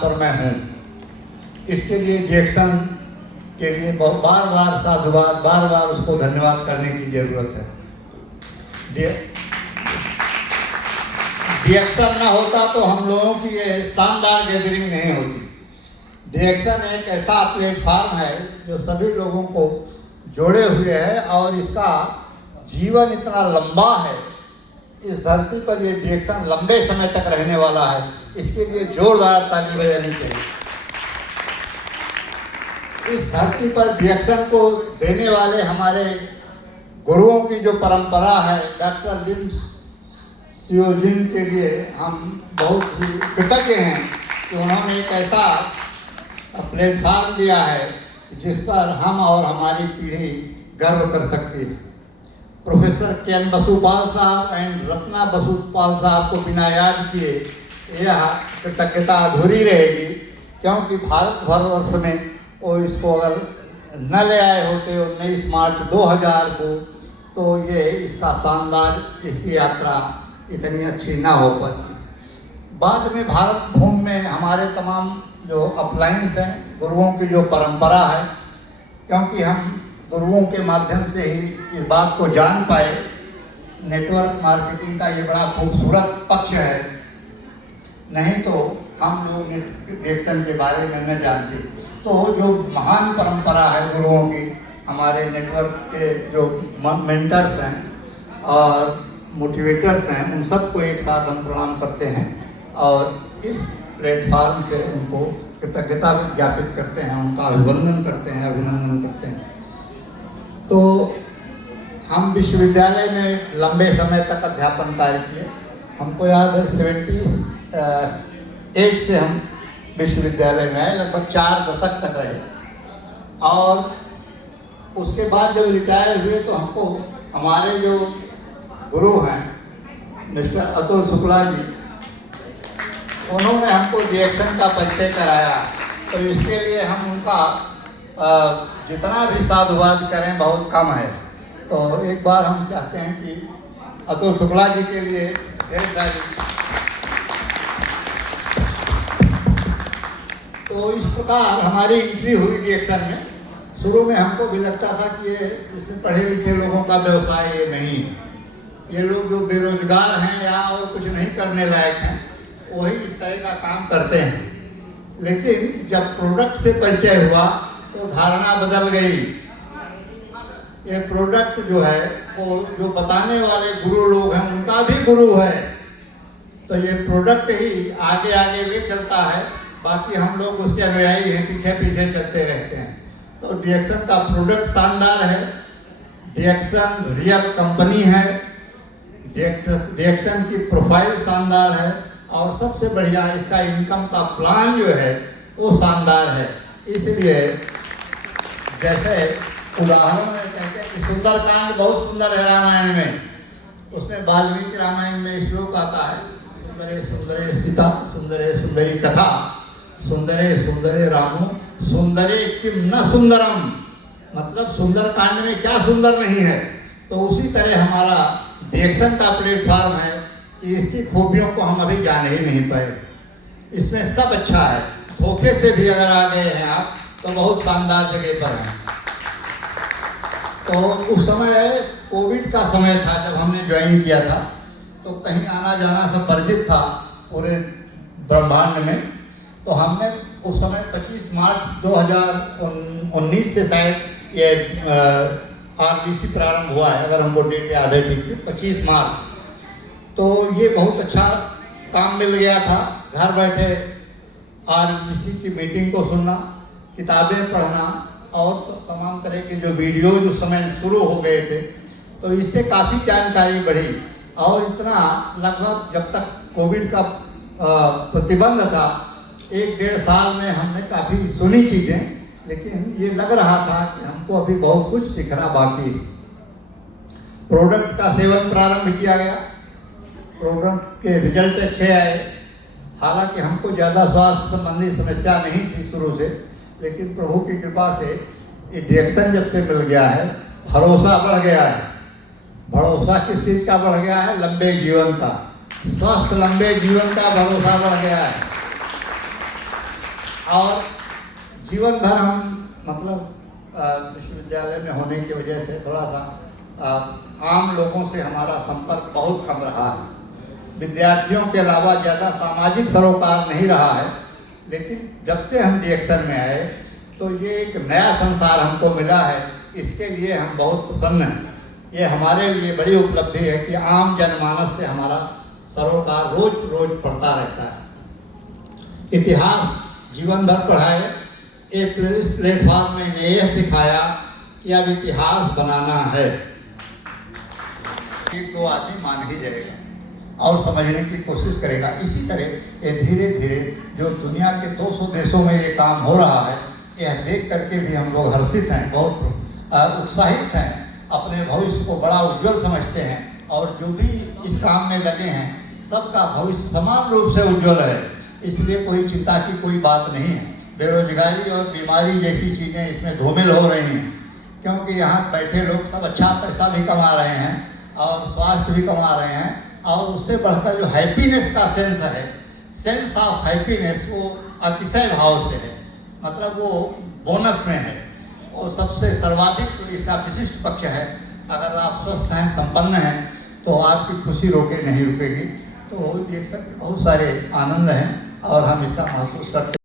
पर मैं हूँ। इसके लिए डिएक्शन के लिए बार बार साधुवाद, बार बार उसको धन्यवाद करने की जरूरत है। डिएक्शन ना होता तो हम लोगों की ये शानदार गैदरिंग नहीं होती। डिएक्शन एक ऐसा प्लेटफार्म है जो सभी लोगों को जोड़े हुए है और इसका जीवन इतना लंबा है। इस धरती पर ये डिएक्शन लंबे समय तक रहने वाला है। इसके लिए जोरदार ताली बजानी चाहिए। इस धरती पर डिएक्शन को देने वाले हमारे गुरुओं की जो परंपरा है, डॉक्टर लिन सियोजिन के लिए हम बहुत ही कृतज्ञ हैं कि उन्होंने एक ऐसा प्लेटफार्म दिया है जिस पर हम और हमारी पीढ़ी गर्व कर सकती है। प्रोफेसर केएन बसुपाल साहब एंड रत्ना बसुपाल साहब को बिना याद किए यह कृतज्ञता अधूरी रहेगी, क्योंकि भारतवर्ष में वो इसको अगर न ले आए होते 19 मार्च 2000 को तो ये इसका शानदार इसकी यात्रा इतनी अच्छी ना हो पाती। बाद में भारत भूमि में हमारे तमाम जो अपलाइंस हैं, गुरुओं की जो परंपरा है, क्योंकि हम गुरुओं के माध्यम से ही इस बात को जान पाए। नेटवर्क मार्केटिंग का ये बड़ा खूबसूरत पक्ष है, नहीं तो हम लोग डिएक्शन के बारे में न जानते। तो जो महान परंपरा है गुरुओं की, हमारे नेटवर्क के जो मेंटर्स हैं और मोटिवेटर्स हैं, उन सबको एक साथ हम प्रणाम करते हैं और इस प्लेटफार्म से उनको कृतज्ञता ज्ञापित करते हैं, उनका अभिवंदन करते हैं, अभिनंदन करते हैं। तो हम विश्वविद्यालय में लंबे समय तक अध्यापन कार्य किए। हमको याद है 78 से हम विश्वविद्यालय में आए, लगभग 4 दशक तक रहे। और उसके बाद जब रिटायर हुए तो हमको हमारे जो गुरु हैं मिस्टर अतुल शुक्ला जी, उन्होंने हमको डिएक्शन का परिचय कराया। तो इसके लिए हम उनका जितना भी साधुवाद करें बहुत कम है। तो एक बार हम चाहते हैं कि अतुल शुक्ला जी के लिए ढेर सारी। तो इस प्रकार हमारी एंट्री हुई डिएक्शन में। शुरू में हमको भी लगता था कि ये इसमें पढ़े लिखे लोगों का व्यवसाय ये नहीं है, ये लोग जो बेरोजगार हैं या और कुछ नहीं करने लायक हैं वही इस तरह का काम करते हैं। लेकिन जब प्रोडक्ट से परिचय हुआ तो धारणा बदल गई। ये प्रोडक्ट जो है वो जो बताने वाले गुरु लोग हैं उनका भी गुरु है, तो ये प्रोडक्ट ही आगे आगे ले चलता है, बाकी हम लोग उसके अनुयायी हैं, पीछे पीछे चलते रहते हैं। तो डिएक्शन का प्रोडक्ट शानदार है, डिएक्शन रियल कंपनी है, डिएक्शन की प्रोफाइल शानदार है और सबसे बढ़िया इसका इनकम का प्लान जो है वो शानदार है। इसलिए जैसे उदाहरण में कहते हैं कि सुंदरकांड बहुत सुंदर है रामायण में, उसमें वाल्मीकि रामायण में श्लोक आता है, सुंदरे सुंदरे सीता सुंदरे सुंदरी कथा सुंदरे सुंदरे रामो सुंदरे किम न सुंदरम, मतलब सुंदरकांड में क्या सुंदर नहीं है। तो उसी तरह हमारा डिएक्शन का प्लेटफार्म है कि इसकी खूबियों को हम अभी जान ही नहीं पाए। इसमें सब अच्छा है, धोखे से भी अगर आ गए हैं आप तो बहुत शानदार जगह पर हैं। तो उस समय कोविड का समय था जब हमने ज्वाइन किया था, तो कहीं आना जाना सब वर्जित था पूरे ब्रह्मांड में। तो हमने उस समय 25 मार्च 2019 से शायद ये आरबीसी प्रारंभ हुआ है, अगर हमको डेट याद है ठीक से, 25 मार्च। तो ये बहुत अच्छा काम मिल गया था, घर बैठे आरबीसी की मीटिंग को सुनना, किताबें पढ़ना और तमाम तरह के जो वीडियो उस समय शुरू हो गए थे, तो इससे काफ़ी जानकारी बढ़ी। और इतना लगभग जब तक कोविड का प्रतिबंध था 1-1.5 साल में हमने काफ़ी सुनी चीज़ें, लेकिन ये लग रहा था कि हमको अभी बहुत कुछ सीखना बाकी। प्रोडक्ट का सेवन प्रारंभ किया गया, प्रोडक्ट के रिजल्ट अच्छे आए। हालांकि हमको ज़्यादा स्वास्थ्य संबंधी समस्या नहीं थी शुरू से, लेकिन प्रभु की कृपा से ये डिएक्शन जब से मिल गया है, भरोसा बढ़ गया है। भरोसा किस चीज़ का बढ़ गया है? लंबे जीवन का, स्वस्थ लंबे जीवन का भरोसा बढ़ गया है। और जीवन भर हम मतलब विश्वविद्यालय में होने की वजह से थोड़ा सा आम लोगों से हमारा संपर्क बहुत कम रहा है। विद्यार्थियों के अलावा ज़्यादा सामाजिक सरोकार नहीं रहा है, लेकिन जब से हम डीएक्शन में आए तो ये एक नया संसार हमको मिला है। इसके लिए हम बहुत प्रसन्न हैं। ये हमारे लिए बड़ी उपलब्धि है कि आम जनमानस से हमारा सरोकार रोज रोज बढ़ता रहता है। इतिहास जीवन भर पढ़ाए, एक प्लेटफॉर्म में यह सिखाया कि अब इतिहास बनाना है। एक दो आदमी मान ही जाएगा और समझने की कोशिश करेगा। इसी तरह ये धीरे धीरे जो दुनिया के 200 देशों में ये काम हो रहा है, यह देख करके भी हम लोग हर्षित हैं, बहुत उत्साहित हैं, अपने भविष्य को बड़ा उज्जवल समझते हैं। और जो भी इस काम में लगे हैं सबका भविष्य समान रूप से उज्जवल है, इसलिए कोई चिंता की कोई बात नहीं है। बेरोजगारी और बीमारी जैसी चीज़ें इसमें धूमिल हो रही हैं, क्योंकि यहाँ बैठे लोग सब अच्छा पैसा भी कमा रहे हैं और स्वास्थ्य भी कमा रहे हैं। और उससे बढ़कर जो हैप्पीनेस का सेंस है, सेंस ऑफ हैप्पीनेस, वो अतिशय भाव से है, मतलब वो बोनस में है, वो सबसे सर्वाधिक इसका विशिष्ट पक्ष है। अगर आप स्वस्थ हैं, संपन्न हैं, तो आपकी खुशी रोके नहीं रुकेगी। तो ये सब बहुत सारे आनंद हैं और हम इसका महसूस करते हैं।